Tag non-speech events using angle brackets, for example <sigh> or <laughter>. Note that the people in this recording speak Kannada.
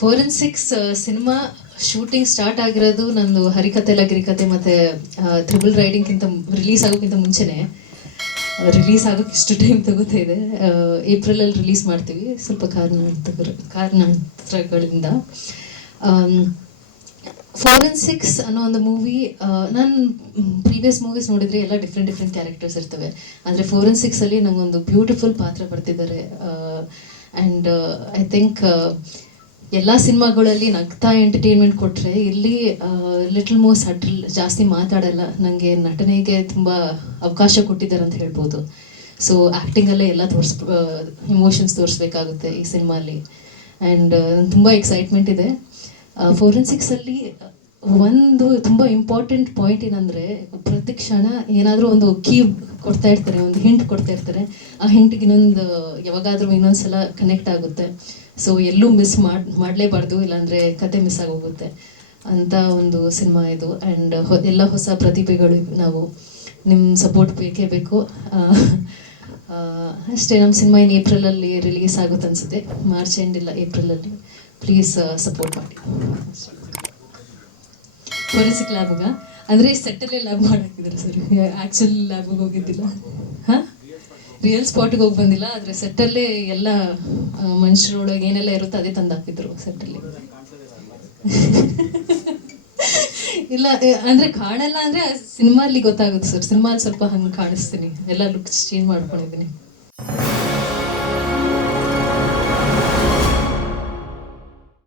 ಫೋರೆನ್ಸಿಕ್ಸ್ ಸಿನಿಮಾ ಶೂಟಿಂಗ್ ಸ್ಟಾರ್ಟ್ ಆಗಿರೋದು ನಂದು ಹರಿಕತೆ ಲಗರಿಕತೆ ಮತ್ತೆ ತ್ರಿಬಲ್ ರೈಡಿಂಗ್ಗಿಂತ ರಿಲೀಸ್ ಆಗೋಕ್ಕಿಂತ ಮುಂಚೆನೆ. ರಿಲೀಸ್ ಆಗೋಕ್ಕೆ ಇಷ್ಟು ಟೈಮ್ ತಗೋತಾ ಇದೆ. ಏಪ್ರಿಲಲ್ಲಿ ರಿಲೀಸ್ ಮಾಡ್ತೀವಿ. ಸ್ವಲ್ಪ ಕಾರಣ ಕಾರಣಾಂತರಗಳಿಂದ. ಫಾರೆನ್ಸಿಕ್ಸ್ ಅನ್ನೋ ಒಂದು ಮೂವಿ ನಾನು ಪ್ರೀವಿಯಸ್ ಮೂವೀಸ್ ನೋಡಿದ್ರೆ ಎಲ್ಲ ಡಿಫ್ರೆಂಟ್ ಡಿಫ್ರೆಂಟ್ ಕ್ಯಾರೆಕ್ಟರ್ಸ್ ಇರ್ತವೆ. ಆದರೆ ಫೋರೆನ್ಸಿಕ್ಸಲ್ಲಿ ನಂಗೊಂದು ಬ್ಯೂಟಿಫುಲ್ ಪಾತ್ರ ಬರ್ತಿದ್ದಾರೆ. ಆ್ಯಂಡ್ ಐ ಥಿಂಕ್ ಎಲ್ಲ ಸಿನಿಮಾಗಳಲ್ಲಿ ನಗ್ತಾ ಎಂಟರ್ಟೈನ್ಮೆಂಟ್ ಕೊಟ್ಟರೆ ಇಲ್ಲಿ ಲಿಟಲ್ ಮೋರ್ ಸಟಲ್ ಜಾಸ್ತಿ ಮಾತಾಡಲ್ಲ. ನನಗೆ ನಟನೆಗೆ ತುಂಬ ಅವಕಾಶ ಕೊಟ್ಟಿದ್ದಾರೆ ಅಂತ ಹೇಳ್ಬೋದು. ಸೊ ಆ್ಯಕ್ಟಿಂಗಲ್ಲೇ ಎಲ್ಲ ತೋರಿಸ್ ಇಮೋಷನ್ಸ್ ತೋರಿಸ್ಬೇಕಾಗುತ್ತೆ ಈ ಸಿನಿಮಾಲಿ ಆ್ಯಂಡ್ ತುಂಬ ಎಕ್ಸೈಟ್ಮೆಂಟ್ ಇದೆ. ಫೋರೆನ್ಸಿಕ್ಸಲ್ಲಿ ಒಂದು ತುಂಬ ಇಂಪಾರ್ಟೆಂಟ್ ಪಾಯಿಂಟ್ ಏನಂದರೆ, ಪ್ರತಿ ಕ್ಷಣ ಏನಾದರೂ ಒಂದು ಕೀ ಕೊಡ್ತಾ ಇರ್ತಾರೆ, ಒಂದು ಹಿಂಟ್ ಕೊಡ್ತಾ ಇರ್ತಾರೆ. ಆ ಹಿಂಟಿಗೆ ಇನ್ನೊಂದು, ಯಾವಾಗಾದರೂ ಇನ್ನೊಂದ್ಸಲ ಕನೆಕ್ಟ್ ಆಗುತ್ತೆ. ಸೊ ಎಲ್ಲೂ ಮಿಸ್ ಮಾಡಿ, ಮಾಡಲೇಬಾರ್ದು, ಇಲ್ಲಾಂದರೆ ಕತೆ ಮಿಸ್ ಆಗೋಗುತ್ತೆ ಅಂತ ಒಂದು ಸಿನಿಮಾ ಇದು. ಆ್ಯಂಡ್ ಎಲ್ಲ ಹೊಸ ಪ್ರತಿಭೆಗಳು ನಾವು ನಿಮ್ಮ ಸಪೋರ್ಟ್ ಬೇಕೇ ಬೇಕು. ಅಷ್ಟೇ ನಮ್ಮ ಸಿನಿಮಾ ಇನ್ನು ಏಪ್ರಿಲಲ್ಲಿ ರಿಲೀಸ್ ಆಗುತ್ತೆ ಅನಿಸುತ್ತೆ. ಮಾರ್ಚ್ ಎಂಡ್ ಇಲ್ಲ ಏಪ್ರಿಲಲ್ಲಿ ಪ್ಲೀಸ್ ಸಪೋರ್ಟ್ ಮಾಡಿ. ಫೋರೆನ್ಸಿಕ್ ಲ್ಯಾಬ್ಗ ಅಂದರೆ ಸೆಟ್ಟಲ್ಲೇ ಲ್ಯಾಬ್ ಮಾಡಾಕಿದ್ದಾರೆ ಸರ್ ಆ್ಯಕ್ಚುಲ್ ಲ್ಯಾಬ್ಗೆ ಹೋಗಿದ್ದಿಲ್ಲ. ಹಾಂ? ರಿಯಲ್ ಸ್ಪಾಟ್ಗೆ ಹೋಗಿ ಬಂದಿಲ್ಲ, ಆದರೆ ಸೆಟ್ಟಲ್ಲೇ ಎಲ್ಲ ಮನುಷ್ಯರೊಳಗೆ ಏನೆಲ್ಲ ಇರುತ್ತೆ ಅದೇ ತಂದು ಹಾಕಿದ್ರು ಸೆಟ್ಟಲ್ಲಿ <laughs> ಇಲ್ಲ ಅಂದ್ರೆ ಕಾಣಲ್ಲ ಅಂದ್ರೆ ಸಿನಿಮಾಲಿ ಗೊತ್ತಾಗುತ್ತೆ ಸರ್. ಸಿನಿಮಾಲಿ ಸ್ವಲ್ಪ ಹಂಗೆ ಕಾಣಿಸ್ತೀನಿ. ಎಲ್ಲ ಲುಕ್ಸ್ ಚೇಂಜ್ ಮಾಡ್ಕೊಂಡಿದ್ದೀನಿ.